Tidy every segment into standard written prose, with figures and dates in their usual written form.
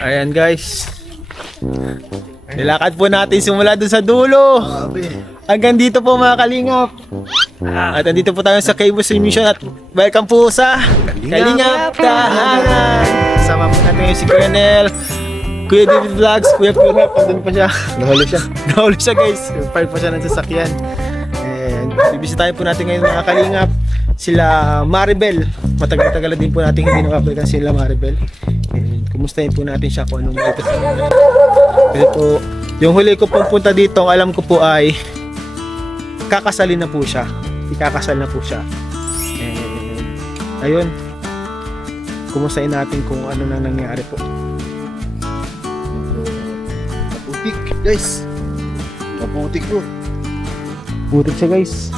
Ayan guys. Nilakad po natin simula doon sa dulo. Hanggang dito po mga kalingap. At andito po tayo sa K-Bus Mission at welcome po sa Kalingap Tahanan. Kasama po natin yung si Colonel, Kuya David Vlogs, Kuya Purap, andun pa siya. Nahuli siya. Nahuli siya guys. Part pa siya ng sasakyan. And bibisitahin po natin ngayon mga kalingap sila Maribel. Matagal-tagal din po natin hindi nakabalikan sila Maribel. And kumustahin po natin siya kung anong dito. Kasi po, yung huli ko pong punta dito, alam ko po ay kakasalin na po siya. Ikakasal na po siya. And ayun, kumustahin natin kung ano na nangyari po. Putik guys. Maputik bro. Butik siya guys.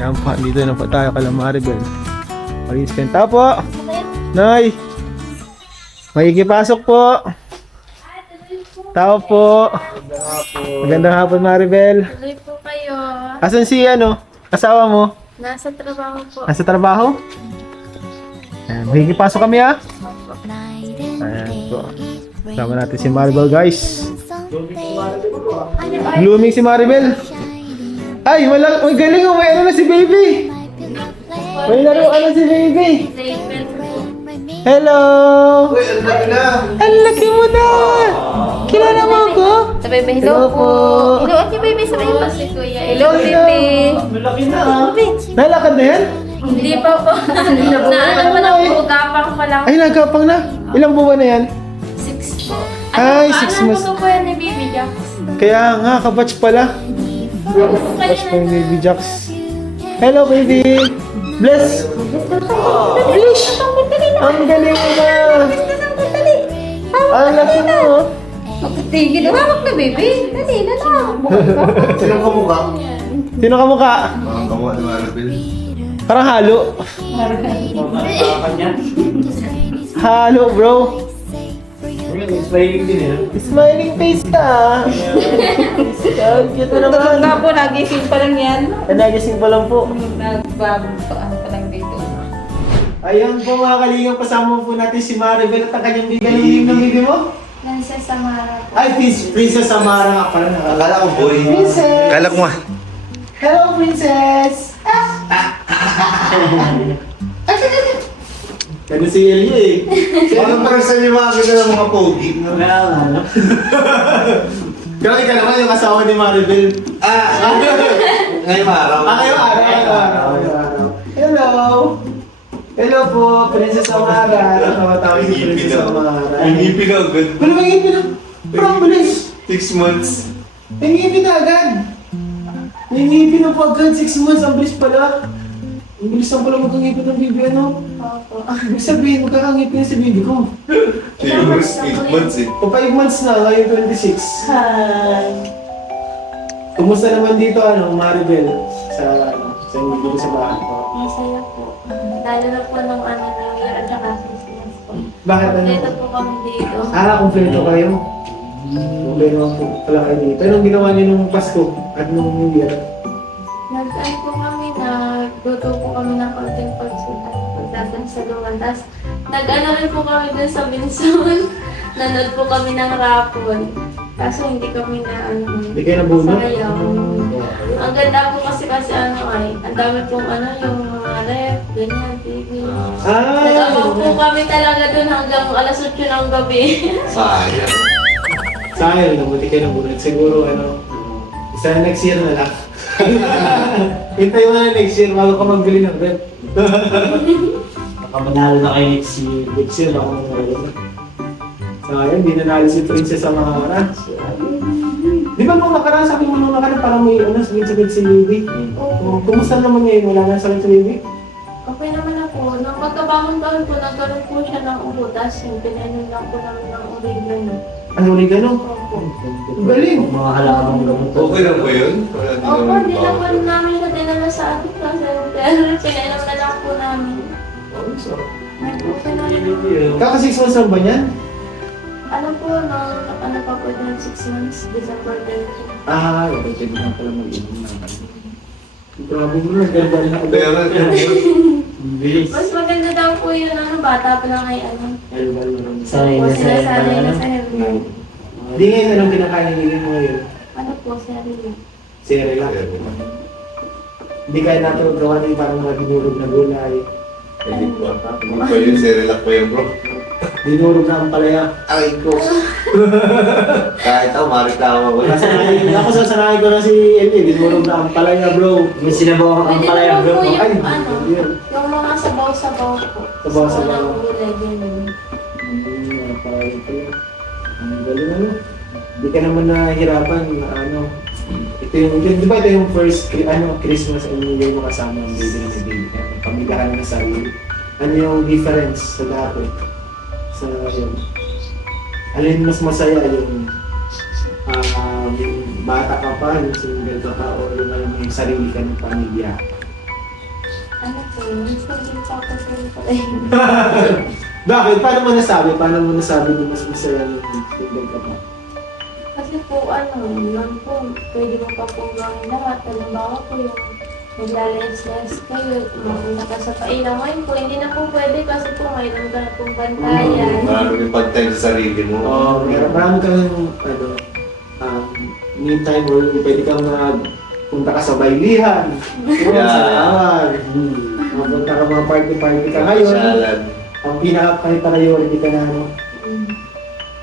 Yan po, dito na po tayo kala Maribel. Palinis kayo. Tao po! Nay! Makikipasok po! Tao po! Magandang hapon Maribel. Tuloy po kayo. Asan si asawa mo? Nasa trabaho po. Nasa trabaho? Ayan, makikipasok kami ha? Ayan po. Kasama natin si Maribel guys. Blooming si Maribel. Ay, may galing oh, may ano na si baby. May laruan na si baby. Hello! Uy, ang laki na. Ang laki mo na! Kilala mo ako? Sabi ba, hello po. Hello, ate baby, sabi mo si kuya. Hello, baby. Malaki na ha? Nalakad na yan? Hindi pa po. Naano pa lang po, gapang pa lang. Ay, nagkapang na. Ilang buwan na yan? 6 po. Ay, 6 months. Ano po yan ni baby Jax? Kaya nga, kabatch pala. Kabatch pa yung baby Jax. Hello baby! Bless! Bless! Ang galing mo na! Ang laki mo! Tigil, hawak na baby. Dali, na lang. Sino ka mukha? Sino ka mukha? Ang kawa ni Maribel. Parang halo. Halo bro. Smiling face ka. Cute na naman. Nga po, nagising pa lang yan. Nagising pa lang po. Nagbabaan pa lang dito. Ayan po mga kalingap, kasama po natin si Maribel at ang kanyang bibi. Anong name ng bibi mo? Nasa Samara po. Ay, Princess Samara nga pala. Akala ko boy. Princess! Akala ko nga. Hello, Princess! Gano si Elio eh. Parang parang sa niyo makakita ng mga pogi. Grabe ka naman yung asawa ni Maribel. Ngayong araw. Ngayong araw. Hello! Hello po, Princess Samara. Nakawatawin si Princess Samara. Ang ngipin na agad. Wala bang ngipin na? Promise! 6 months. May ngipin na agad! May ngipin na po agad, 6 months. Ang bilis pala. Ang bilis lang pala magkangipin ng baby, ano? Ibig sabihin, magkakangipin na si baby ko. Siguro 8 months eh. O 5 months na, ngayon 26. Hi! Kumusta naman dito, Maribel? Sa inyo sa bahay ko? Masaya po. Lalo na po nung New Year at saka Christmas po. Bakit Dito po kami dito. Kumpleto kayo? Kumpleto po pala kayo dito. Anong ginawa niyo nung Pasko at nung New Year? Nag-ano po kami, nagluto po kami ng konting pagsutan. Pagsasansaluhan. Tapos nag-ano rin po kami dun sa Binson. Nanood po kami ng rapon. Kaso hindi kami na Hindi kayo nabunod? sayaw. Ang ganda po kasi ang dami pong yung mga ref, ganyan, TV. Nag-abang po kami talaga dun hanggang alas 8 ng gabi. Sayang. Sayang, nabuti kayo nabunod. Siguro, isa next year na lang. Hintay mo na next year, bago ka magbili ng rep. Baka manalo na kayo next year. Next year, baka manalo na. Sayang, di nanalo si Princess Samara. Di ba nung nakaraan, sabi mo nung nakaraan, parang may sakit-sakit si baby. Kumusta naman ngayon? Wala na sakit si baby? Okay naman ako. Nung pagkabangon taon po, nagkaroon po siya ng ubo. Tapos yung pinainom lang po namin ng oregano. Ano oregano? Opo. Ang galing! Mga halaman ng gamot. Okay lang ba yun? Wala din Opo, naman hindi ba? naman namin siya dinala sa atin kasi pero pinainom na lang po namin. Okay na rin. Kaka 6 months lang ba niyan? Ano po, nung ano pa po ng 6 months, December 30. Okay, pwede na pala mag-inom naman. Grabe mo, naganda rin ako. Pero, Bilis. Mas maganda daw po yun, ano, bata pa lang ay ano. Sanay O na sila sanay na sa sa herbal. Hindi ngayon, anong kinakain mo ngayon? Ano po, sarili. Cereal. Hindi kaya natin gawa ng parang mga dinurog na gulay. hindi po. Hindi po yung Cerelac po yung bro. Dinurog na ang palaya. Ay ko. Kahit ako, mareklamo ko. Ako sasanayin ko na si Eli, dinurog na ang palaya bro. May sinabaw ang Pwede palaya, naman bro. po yung Ay, ano, yun. yung mga sabaw-sabaw po. Sabaw-sabaw. Walang gulay, ganun. Palaya ko yun. Ang galing ano. Hindi ka naman nahihirapan na ano. Ito yung, di ba ito yung first Christmas and New Year mo kasama ang baby na si baby? Pamilya ka na ng sarili. Ano yung difference sa dati? Sa yun? Alin mas masaya yung bata ka pa, yung single ka pa, o yung sarili ka ng pamilya? Ano po, mas maging papa sa pala. Bakit? Paano mo nasabi? Paano mo nasabi na mas masaya yung single ka pa? Kasi po, ano, lang po, pwede mo pa po gawin lahat. Halimbawa po yung maglalayas-layas kayo, mapunta ka sa pailang. Ngayon po, hindi na po pwede kasi po mayroon ka na pong bantayan. Marami yung pagtay sa sarili mo. Marami kang meantime or pwede kang punta ka sa baylihan, sa lawan, punta ka mga party-party ka. Ngayon, Pasyalan. ang pinaka-priority ka na, ano, Mm.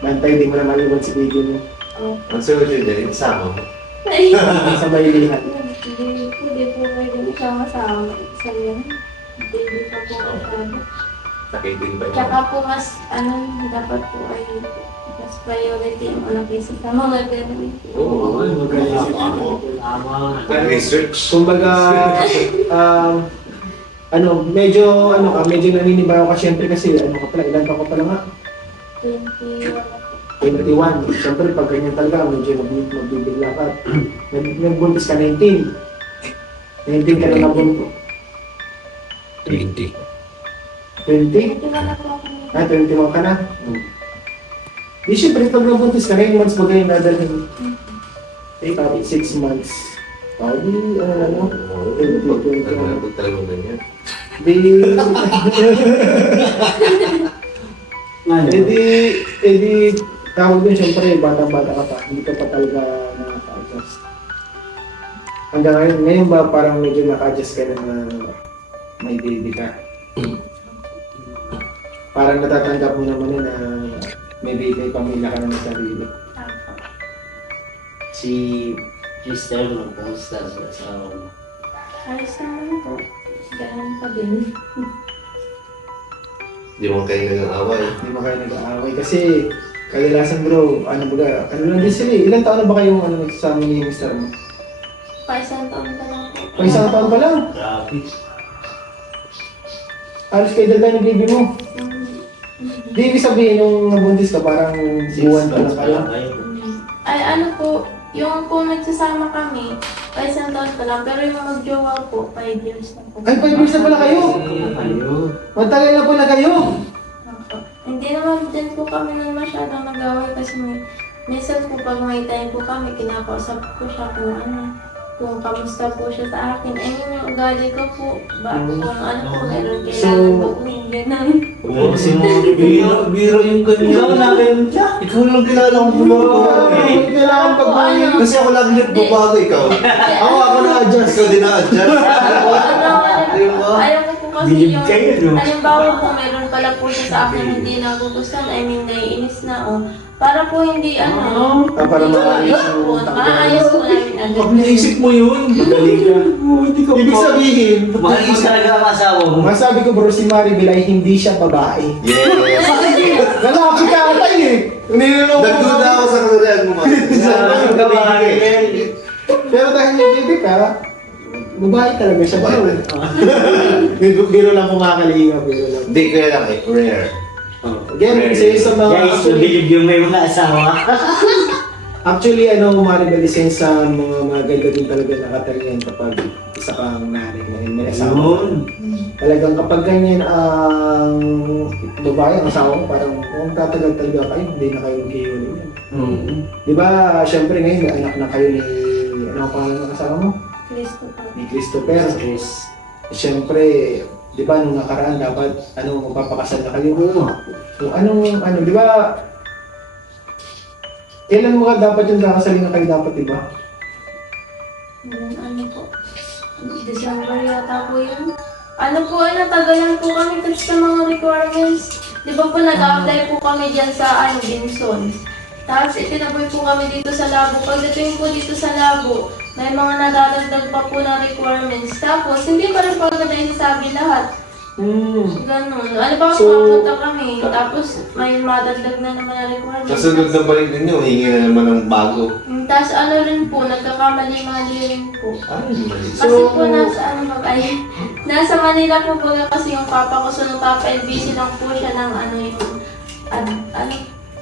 bantay, di mo na maliwan si baby mo Oh. Ang sunod yun din, isama mo. Ay, sa baylihan. hindi po pwede isama-sama. Sa yun, baby pa po masyado. Sakitin pa yun. Tsaka po mas, ano, dapat po ay mas priority yung ano kaysa sa mga ganun. Oo, research. Kumbaga, medyo naninibago ka syempre kasi ano ka pala, ilan pa ko pala nga? 21. Siyempre, pag ganyan talaga, medyo magbibigla ka. Nagbuntis ka 19. 19 ka na nabuntis. 20. 20? 21 na po ako. 21 ka na. Di siyempre, pag nabuntis ka, 9 months ba ganyan nadalhin? 6 months. Di, ano, 20. Naglalabot talaga mo ganyan. Di, tawag din siyempre, bata-bata ka pa, hindi ka pa talaga nakaka-adjust. Hanggang ngayon ba parang medyo naka-adjust ka na may baby ka? Parang natatanggap mo naman yun na may baby, pamilya ka na ng sarili. Si Sister mo, kumusta sa asawa mo? Ayos naman po. Ganun pa din. Hindi mo kayo nag-away. Hindi mo kayo nag-aaway kasi kadalasan bro, ano lang din sila eh. Ilan taon na ba kayong nagsasama ni Mr. mo? Paisang taon pa lang po. O isang taon pa lang. Grabe. Alos kayo dalawa ng baby mo. Di ibig sabihin nung nabuntis ka parang buwan pa lang kayo. Ay, ano po, yung kung nagsasama kami, paisang taon pa lang, pero yung mag-jowa po, 5 years na po. Ay, 5 years na pala kayo. Matagal na pala kayo. Opo. Hindi naman din po kami nang masyadong nag-away kasi minsan po pag may time po kami, kinakausap ko siya kung kamusta po siya sa akin. Ay, yung ugali ko po, kung ano po, meron kailangan po kung gano'n. Oo, si Mori, biro yung kanya. Ikaw na rin siya. Ikaw lang kilala kong bumabago. Kailangan pag-buhay. Kasi ako lagi nagbabago ikaw. Ako na-adjust. Ikaw din na-adjust. Ayaw ko po kasi Bilib yung, kayo, no? halimbawa po meron pala po siya sa akin hindi nagugustuhan, I mean naiinis na para po hindi Para maayos yung maayos po namin agad. Pag naisip mo yun, Magaling ka. hindi ka Ibig sabihin, mahal mo talaga ang asawa mo. masabi ko bro si Maribel ay hindi siya babae. Yes. Lalaki ka atay eh. Niloloko Nagduda ako sa katulian mo, man. Pero dahil may baby ka, babae talaga siya ba? Biro lang kumakalinga, biro lang. Hindi ko lang eh. Rare. Again, isa yun sa mga Guys, nabilib yung may mga asawa. actually, Maribel, isa yun sa mga maganda din talaga nakatarihan kapag saka ang nanay na rin may asawa. Yun. Talagang kapag ganyan ang babae, ang asawa mo, parang kung tatagal talaga kayo, hindi na kayo mag-iwalay yan. Di ba, syempre ngayon may anak na kayo ni, ano ang pangalan ng asawa mo? Kristo po. Ni Christopher. Syempre, di ba, nung nakaraan dapat, magpapakasal na kayo. Kung di ba, kailan mo dapat yung kakasalin na kayo dapat, di ba? Ano po? December yata po yun. Natagalan po kami kasi sa mga requirements. Di ba po nag-apply po kami dyan sa Binson. Tapos itinaboy po kami dito sa labo. Pagdating po dito sa labo, may mga nadadagdag pa po na requirements. Tapos hindi pa rin po agad na isasabi lahat. Ganun. Makapunta kami. Tapos may madagdag na naman na requirements. Kasunod na balik ninyo, hingi na naman ng bago. Tapos rin po, nagkakamali-mali rin po. Ay, mali. Kasi po nasa Manila po baga kasi yung papa ko, so nung papa LBC lang po siya ng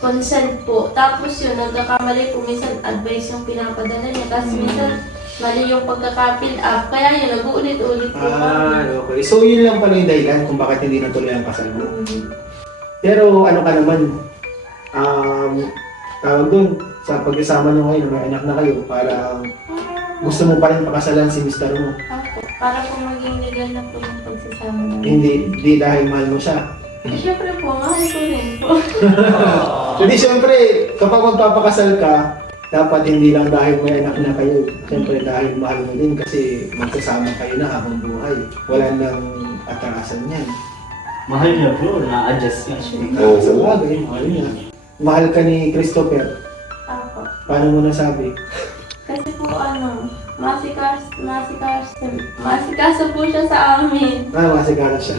consent po. Tapos yun, nagkakamali po, minsan advice yung pinapadala niya. Tapos minsan mali yung pagkaka-fill up. Kaya yun, nag-uulit-ulit po kami. Okay. So yun lang pala yung dahilan kung bakit hindi natuloy ang kasal mo. Pero ano ka naman, tawag dun, sa pag-isama nyo ngayon, may anak na kayo, para gusto mo pa rin pakasalan si mister mo. Opo, para po maging legal na po yung pagsasama namin. Hindi dahil mahal mo siya. Siyempre po, mahal ko rin po. Hindi, syempre, kapag magpapakasal ka, dapat hindi lang dahil may anak na kayo. Syempre dahil mahal mo din kasi magsasama kayo na habang buhay. Wala nang atrasan yan. Mahal niya bro, na-adjust niya siya. Oo. Sa bagay, mahal niya. Mahal ka ni Christopher. Opo. Paano mo nasabi? Kasi po masikaso po siya sa amin. Masigara siya.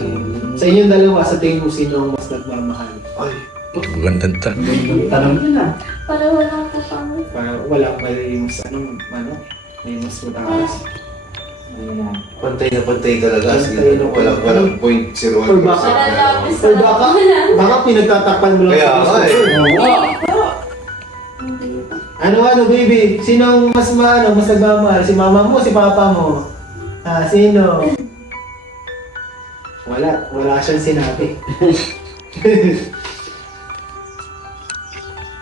Sa inyong dalawa, sa tingin mo sino ang mas nagmamahal? Ay, Magandang tanong. Tanong yun ah. Para wala po kami. Para wala pa yung may mas mataas. pantay na pantay talaga. Pantay na Walang point 01%. Or baka, Lalapis or baka pinagtatakpan mo lang Kaya sa nga eh. Hindi po. Hindi po. Ano, baby? Sino ang mas mas nagmamahal? Si mama mo, si papa mo? Sino? Wala siyang sinabi.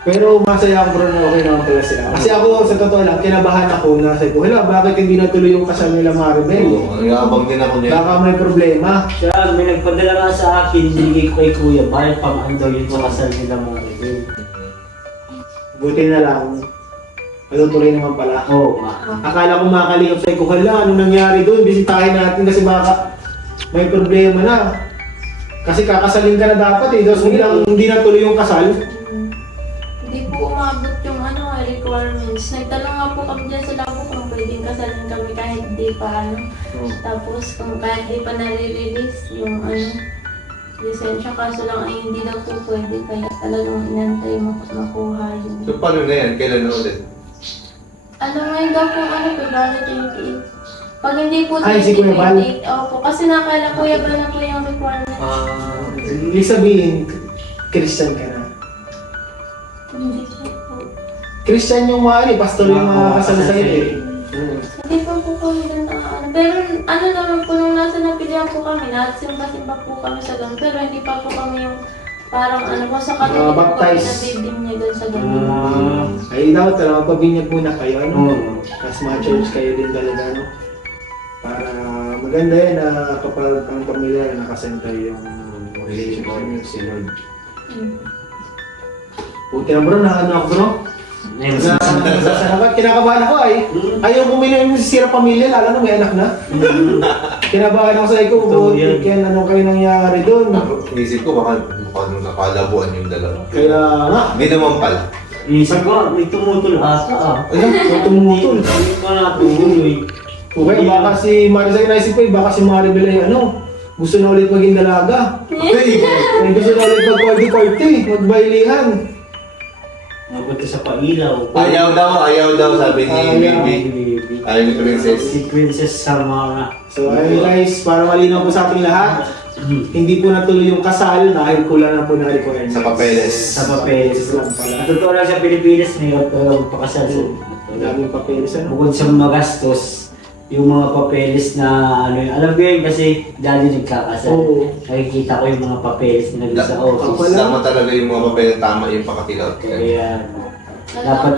Pero masaya ako bro na okay naman pala sila. Kasi ako, sa totoo lang, kinabahan ako na sabi ko, hala, bakit hindi natuloy yung kasal nila Maribel? Oo, nag-aabang din ako niya. Baka may problema. Siya, may nagpadala nga sa akin, hindi kay kuya, bakit pang daw yun sa kasal nila mga rin. Buti na lang, matutuloy naman pala. Oo nga. Akala ko makakalingap sa'yo ko, hala, anong nangyari doon? Bisitahin natin kasi baka may problema na. Kasi kakasalin ka na dapat eh, tapos biglang hindi natuloy yung kasal. Hindi po umabot yung requirements. Nagtanong nga po kami dyan sa labo kung pwedeng kasalin kami kahit di pa Tapos kung kahit di pa nare-release yung lisensya, kaso lang ay hindi daw po pwede. Kaya talagang inantay makuha yun. So paano na yan? Kailan na ulit? Ngayon daw po February 28. Pag hindi po Ay, si Kuya Bal? 28, opo. Kasi nakala Kuya Bal na po yung requirements. Ibig sabihin, Christian ka na. Hindi po po. Christian yung pastor yung mga kasal sa'yo eh. Hindi pa po kami doon Pero naman po, nung nasa napilihan po kami, simba-simba po kami sa ganun. Pero hindi pa po kami yung parang po sa kanila po kami baptize. nabibinyagan sa ganun. Ay, dapat magpabinyag muna kayo, Tapos mga church kayo din talaga, Para maganda yan na kapag ang pamilya na nakasenta yung relationship yung sinod. Puti na bro, ako bro. Kinakabahan ako ay. Ayaw bumili yung sisira pamilya, lalo na may anak na. Kinabahan ako sa ikaw, anong kayo nangyari doon. Inisip ko baka nakalabuan yung dalawa. Kaya nga, Hindi naman pala. Isip ko, may tumutol ata may tumutol. Hindi ko natuloy. Okay, baka si Marisa, naisip ko baka si Maribel ay gusto na ulit maging dalaga. May gusto na ulit mag-party-party, magbailihan. Napunta sa pailaw. Ayaw daw sabi ni Baby. Ayaw ni Princess. Si Princess Samara. So ayun guys, para malinaw po sa ating lahat, hindi po natuloy yung kasal dahil kulang na po na requirements. Sa papeles. Sa papeles. Lang pala. Ang totoo lang sa Pilipinas, may pakasal. Ang daming papeles Bukod sa magastos, yung mga papeles na ano yun. Alam ko yun kasi dati nagkakasal. Oo. Nakikita ko yung mga papeles na nandun sa office. Tama talaga yung mga papel, tama yung pakapilaw. Kaya dapat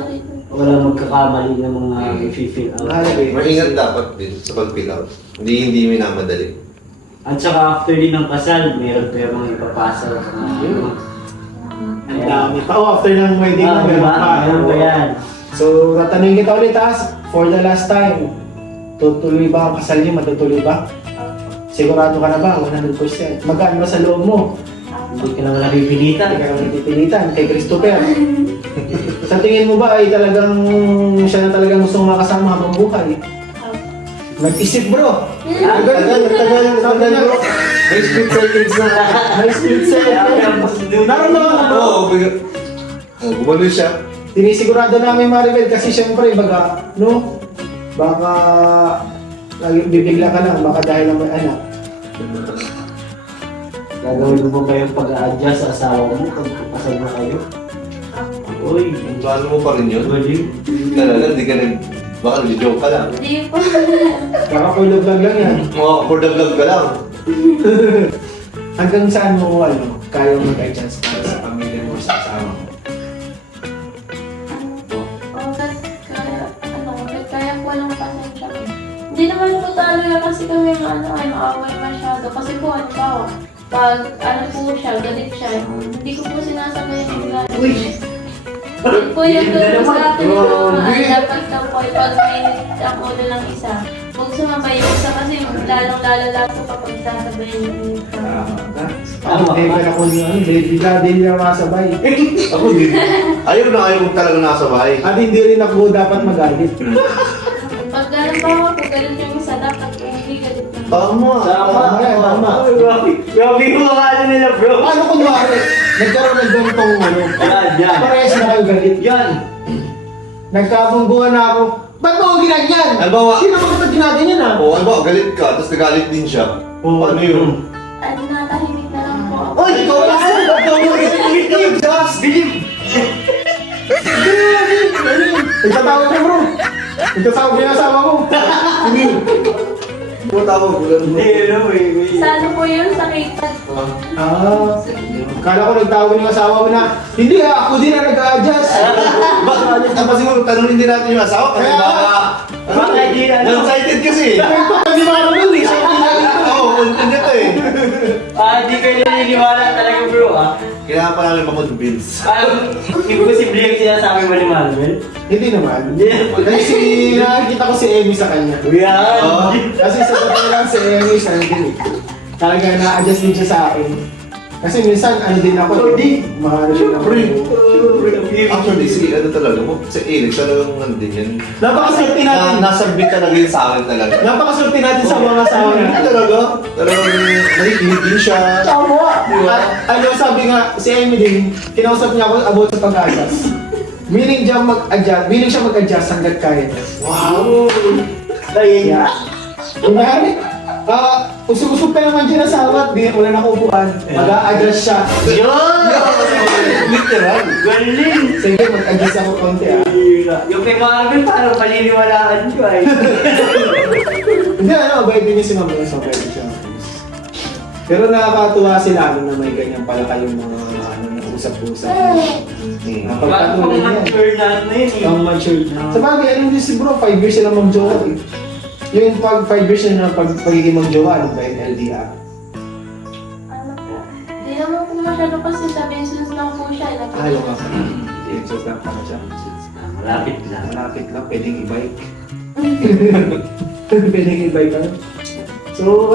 walang magkakamali ng mga i-fill out. Maingat dapat din sa pagpilaw. Hindi minamadali. At saka after din ng kasal, meron pa yung mga ipapasa. Ang dami pa. Oh, after ng wedding na meron pa. Meron pa yan. So, tatanungin kita ulit for the last time. Tutuloy ba ang kasal niyo? Matutuloy ba? Sigurado ka na ba? 100%. Magaan ba sa loob mo? Hindi ka naman napipilitan. Hindi ka naman napipilitan kay Christopher. Sa tingin mo ba ay talagang siya na talagang gusto mong makasama habang buhay? Nag-isip bro. Tagal bro. May split seconds na. May split second. Naramdaman mo bro. Oo, gumano siya. Tinisigurado namin Maribel kasi syempre baga, no? Baka bibigla ka lang, baka dahil lang may anak. Gagawin mo ba yung pag-a-adjust sa asawa mo pag kasal na kayo? Uy, Plano mo pa rin yun? galing. Talaga, hindi ka baka nag-joke ka lang. Hindi po. Baka full vlog lang yan. For the vlog ka lang. Hanggang saan mo kaya mag-adjust para sa pamilya mo sa asawa mo? Kaya po lang pasensya ko. Hindi naman po talaga kasi kami away masyado. Kasi po, halimbawa, pag po siya, galit siya, hindi ko po sinasabay yung galit. Yun po yung doon sa akin po, dapat ka po, pag mainit ang ulo ng isa, huwag sumabay yung isa kasi lalong-lalala po kapag sasabayin yung init ka. Ako, hindi ka kung hindi na masabay. Ako din. Ayaw mo talaga nasa bahay. At hindi rin ako dapat magalit. Pag ganun pa ako, galit yung isa, dapat po hindi galit yung isa. Tama. Tama. Grabe yung mga ano nila bro. Paano kunwari, nagkaroon ng ganitong Yan. parehas na kayo galit. Yan. Nagkabungguhan na ako. Ba't mo ako ginagyan? Halimbawa, Hindi naman kita ginaganyan ah. halimbawa, galit ka, tapos nagalit din siya. Oo. Ano yun? Natahimik na lang po ako. Oy, ikaw na! Just believe! Itatawag niya bro! Itatawag niya yung asawa mo! Sige! Tawag ko lang. Hindi, ano eh. Sa ano po yun? Sa KTAG po. Kala ko nagtawag yung asawa mo na, hindi ako din na nag-a-adjust! Ba siguro, tanongin din natin yung asawa kasi Kaya- baka... Baka hindi ano. One-sided kasi. Hindi mo alam yun eh! Siya yung ginagawa. Oo, content ito eh. Hindi kayo naniniwala talaga bro Kailangan pa namin mag-convince. Imposible yung sinasabi mo ni Manuel. Hindi naman. Hindi. Kasi nakikita ko si Emmy sa kanya. Yan. Oo. Kasi sa totoo lang si Emmy, siya din eh. Talaga na-adjust din siya sa akin. Kasi minsan, ano din ako, hindi, mahalo siya ng Actually, si ano talaga mo, si Eric talagang nandun yan. Napakaswerte natin. Nasabit talaga yun sa akin talaga. Napakaswerte natin sa mga asawa natin. Talaga? Talagang nakikinig din siya. Tama! Ano sabi nga, si Emmy din, kinausap niya ako about sa pag-adjust. Willing siya mag-adjust hanggat kaya niya. Wow! Ayun. Yeah. Kunyari, usog-usog ka naman dyan asawa at wala na kubuan. Mag-a-adjust siya. Yun! Literal. Galing! Sige, mag-adjust ako konti ah. Yung kay Marvin, parang paliniwalaan ko ay. Hindi bayad din yung si Mama sa pwede siya. Pero nakakatuwa sila na may ganyan pala kayong mga usap-usap. Napagpatuloy niya. Pang-mature na ano yun eh. Ang mature. Sa bagay, ano din si bro, 5 years sila mag-jowa eh. Yung pag 5 years na pagiging mag-jowa, ano ba yung LDR? Ano po? Hindi naman po masyado kasi sa Bensons lang po siya. Ayaw ka. I-adjust lang pa siya. Malapit lang. Malapit lang, pwedeng i-bike. Pwedeng i-bike ka. So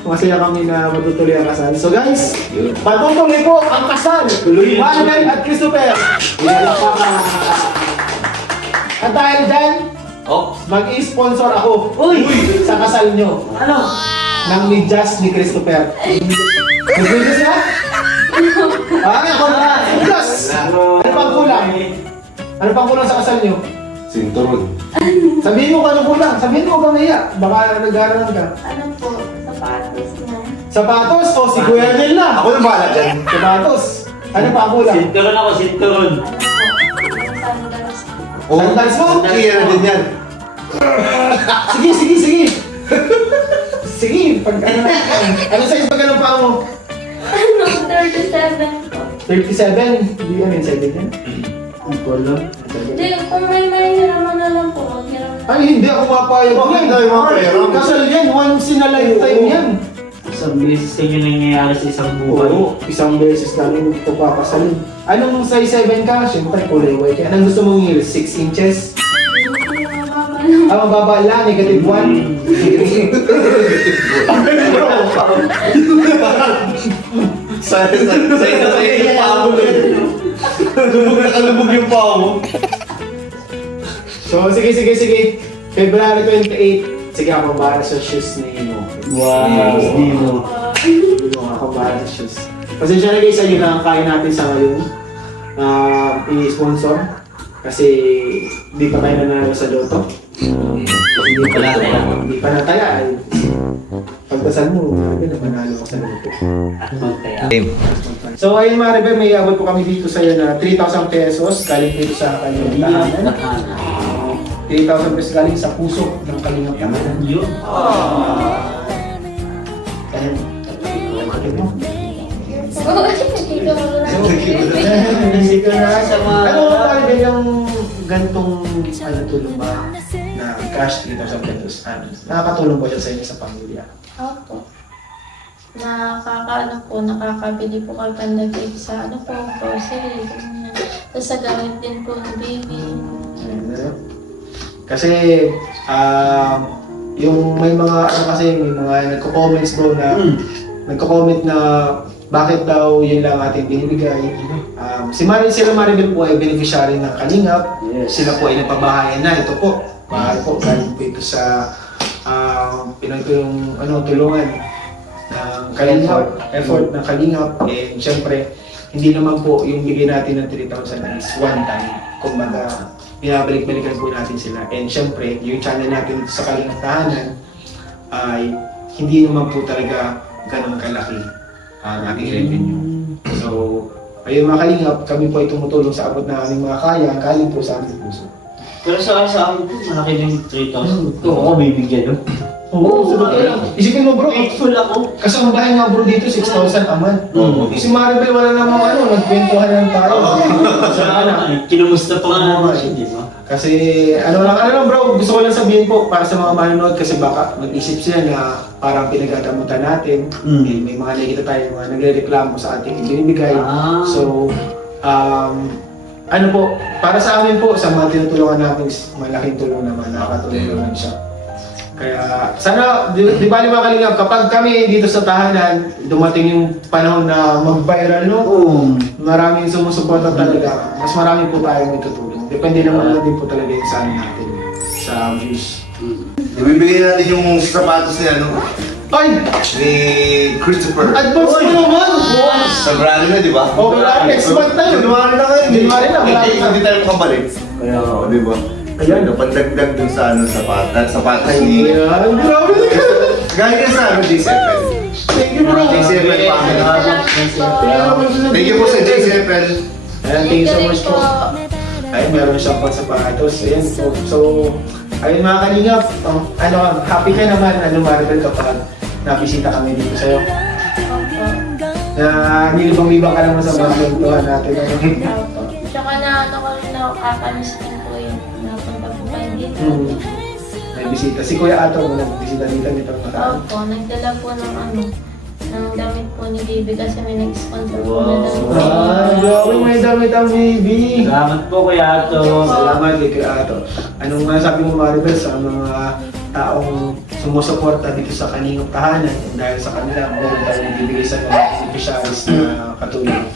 masaya kami na matutuloy ang kasal. So guys, patutuloy po ang kasal. Manuel at Christopher. At dahil dyan, mag-i-sponsor ako sa kasal nyo Ano? ng medyas ni Christopher. Nag-medyas na? Ako na! Medyas! Ano pang kulang? Ano pang kulang sa kasal nyo? Sinturon. Sabihin mo kung ano kulang. Sabihin mo kung naiya. Baka nag-aaral ka. Ano po? Sapatos na. Sapatos o si Kuya Nel na? Ako na bahala dyan. Sapatos. Ano pa ang kulang? Sinturon ako, sinturon. Ano po? Sandals. Oh, Sandals mo? Kaya na din yan. Sige. Sige, pag ano size ba ganun pa mo? Ano, 37 po. 37? Hindi ano yung side yan? Ang pala. Hindi, kung may hiraman na lang po, maghiram na. Ay, hindi ako mapayag Bakit tayo mapayag? Kasal yan, once in a lifetime yan. Isang beses kayo nangyayari sa isang buhay. Oo, isang beses namin ito papasalin. Anong size 7 ka? Siyempre, kulay white. Anong gusto mong heels? 6 inches? Hindi, mababa lang. Mababa lang, negative 1. Sa yung paa mo eh. Nakalubog yung paa mo. So, sige. February 28. Sige, ako para sa shoes ni Ino. Wow, hindi mo. Ako para sa shoes. Pasensya na guys, ayun lang ang kaya natin sa ngayon. I-sponsor. Kasi di pa tayo nanalo sa Lotto. Hindi pa nataya. Pagdasal mo, grabe na manalo ka sa Lotto. So ayun mga Rebel, may abot po kami dito sa iyo na 3,000 pesos galing dito sa kanyang tahanan. 3,000 pesos galing sa puso ng Kalingap Tahanan. Yun. Dahil, Oo, nakikita mo lang. Ano ba rin yung gantong tulong ba na cash 3,000 pesos? Nakakatulong po siya sa inyo sa pamilya? Opo. Nakakabili po kayo pandagdag sa grocery. ganyan. Tapos sa gamit din po ng baby. Kasi yung may mga may mga nagko-comments bro na nagko-comment na bakit daw yun lang ating binibigay. Sila Maribel po ay beneficiary ng Kalingap. Yes. Sila po ay nagpabahayan na. Ito po, mahal po galing po ito sa tulungan ng Kalingap, effort ng Kalingap. And syempre, hindi naman po yung bigay natin ng 3,000 is one time. Kumbaga, binabalik-balikan po natin sila. And syempre, yung channel natin sa Kalingap Tahanan ay hindi naman po talaga ganun kalaki ang ating revenue. So, ayun mga Kalingap, kami po ay tumutulong sa abot na aming mga kaya, galing po sa aming puso. Pero sa akin po, malaki na yung 3,000. Kung ako bibigyan, no? Oo, sabi ko lang. Isipin mo bro, Grateful ako. kasambahay nga bro dito, 6,000 a month. Si Maribel wala namang nagkwentuhan lang tayo. Kinumusta pa nga naman siya, di ba? Kasi ano lang bro, gusto ko lang sabihin po para sa mga manonood kasi baka mag-isip sila na parang pinagagamutan natin. Eh, may mga nakikita tayo, mga nagre-reklamo sa ating ibinibigay. So, ano po, para sa amin po, sa mga tinutulungan natin, malaking tulong naman, nakakatulong naman siya. Kaya sana, di ba mga Kalingap, kapag kami dito sa tahanan, dumating yung panahon na mag-viral, no? Maraming sumusuporta talaga. Mas marami po tayo may tutulong. Depende naman din po talaga yung sa amin natin, sa views. Ibibigay natin yung sapatos niya, no? Ay! Ni Christopher. Advance mo naman! Sa Brano na, di ba? Oh, wala. Next month na yun. January na kayo. January na, wala. Hindi tayo makabalik. Kaya, Oo, di ba? Ayan. Napandagdag dun sa sapatos ni... Ayan, grabe na ka! Gaya sa J7. Thank you bro! J7 family. Thank you po sa J7. Ayan, thank you so much po. Ayun, meron siyang pang-sapatos. Ayan po. So, ayun mga Kalingap, happy ka naman, Maribel, kapag nabisita kami dito sa'yo. Opo. Na nilibang-libang ka naman sa mga kwentuhan natin. Opo. Tsaka ko rin na kakamiss din po yun. Napunta po kayo dito. May bisita. Si Kuya Ato, nag-bisita dito nito. Opo, nagdala po ng damit po ni Baby kasi may nag-sponsor po Wow. na damit. Grabe, may damit ang baby. salamat po Kuya Ato. Salamat kay Kuya Ato. Anong masabi mo Maribel sa mga taong sumusuporta dito sa Kalingap Tahanan dahil sa kanila meron tayo nagbibigay sa mga beneficiaries na katulong.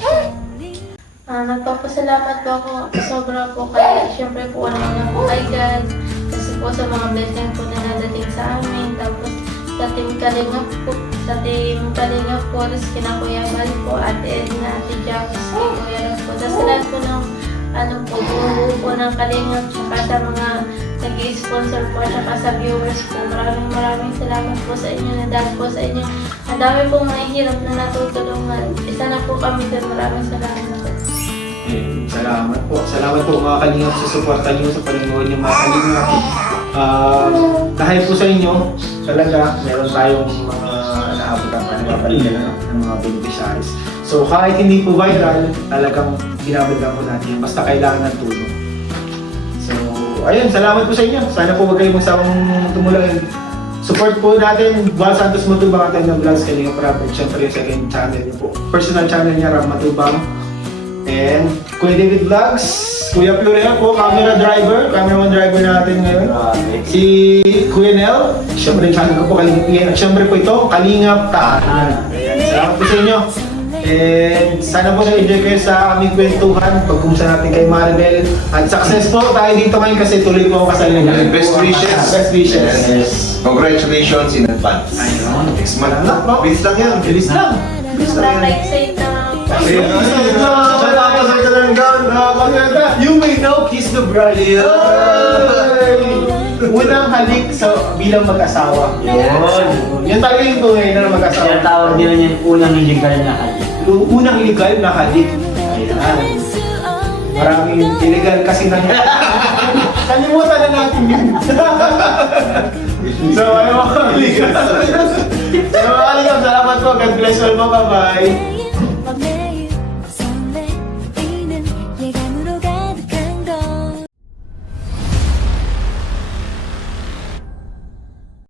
Nagpapasalamat po ako sobra po kay, syempre po na po kay God. Kasi po sa mga blessing po na nadating sa amin. Tapos sa team Kalingap po, rin kina Kuya Bal po, Ate Edna, Ate Jacques, kay Kuya Ram po. Tapos sa lahat po ng buo po ng Kalingap, tsaka sa mga nag-i-sponsor po, tsaka sa viewers po. Maraming salamat po sa inyo, na dahil po sa inyo. Ang dami pong mahihirap na natutulungan. Isa na po kami din, maraming salamat po. Salamat po. Salamat po mga Kalingap sa suporta niyo sa panonood niyo mga Kalingap. Dahil po sa inyo, talaga, meron tayong mga naabutan pa ng mga beneficiaries. So kahit hindi po viral, talagang ginabagyan po natin yan. Basta kailangan ng tulong. So, ayun, salamat po sa inyo. Sana po wag kayong magsamang tumulong. Support po natin, Val Santos Matubang at ng Vlogs Kalinga Prab. At syempre yung second channel niyo po. Personal channel niya, Ram Matubang. And Kuya David Vlogs, Kuya Florea po, cameraman driver natin ngayon. Si Kuya Nel, syempre yung channel ko po, Kalingap. At syempre po ito, Kalingap Tahanan. Salamat po sa inyo. And sana po na-enjoy kayo sa aming kwentuhan, pagkumusta natin kay Maribel. At success po tayo dito ngayon kasi tuloy po ang kasal nila. Best wishes. Best wishes. Yes. Congratulations in advance. Ayun. Next month na, no? Bilis lang yan. Bilis lang. Nakaka-excite na. You may now kiss the bride. Unang halik sa bilang mag-asawa. Yan tayo yung tunay na mag-asawa. Kaya tawag nila yung unang illegal na halik. Unang illegal na halik. Ayan. Maraming illegal kasi nangyari. Kalimutan na natin yun. So, ano mga illegal? So, mga illegal, salamat po. God bless all mo. Bye-bye.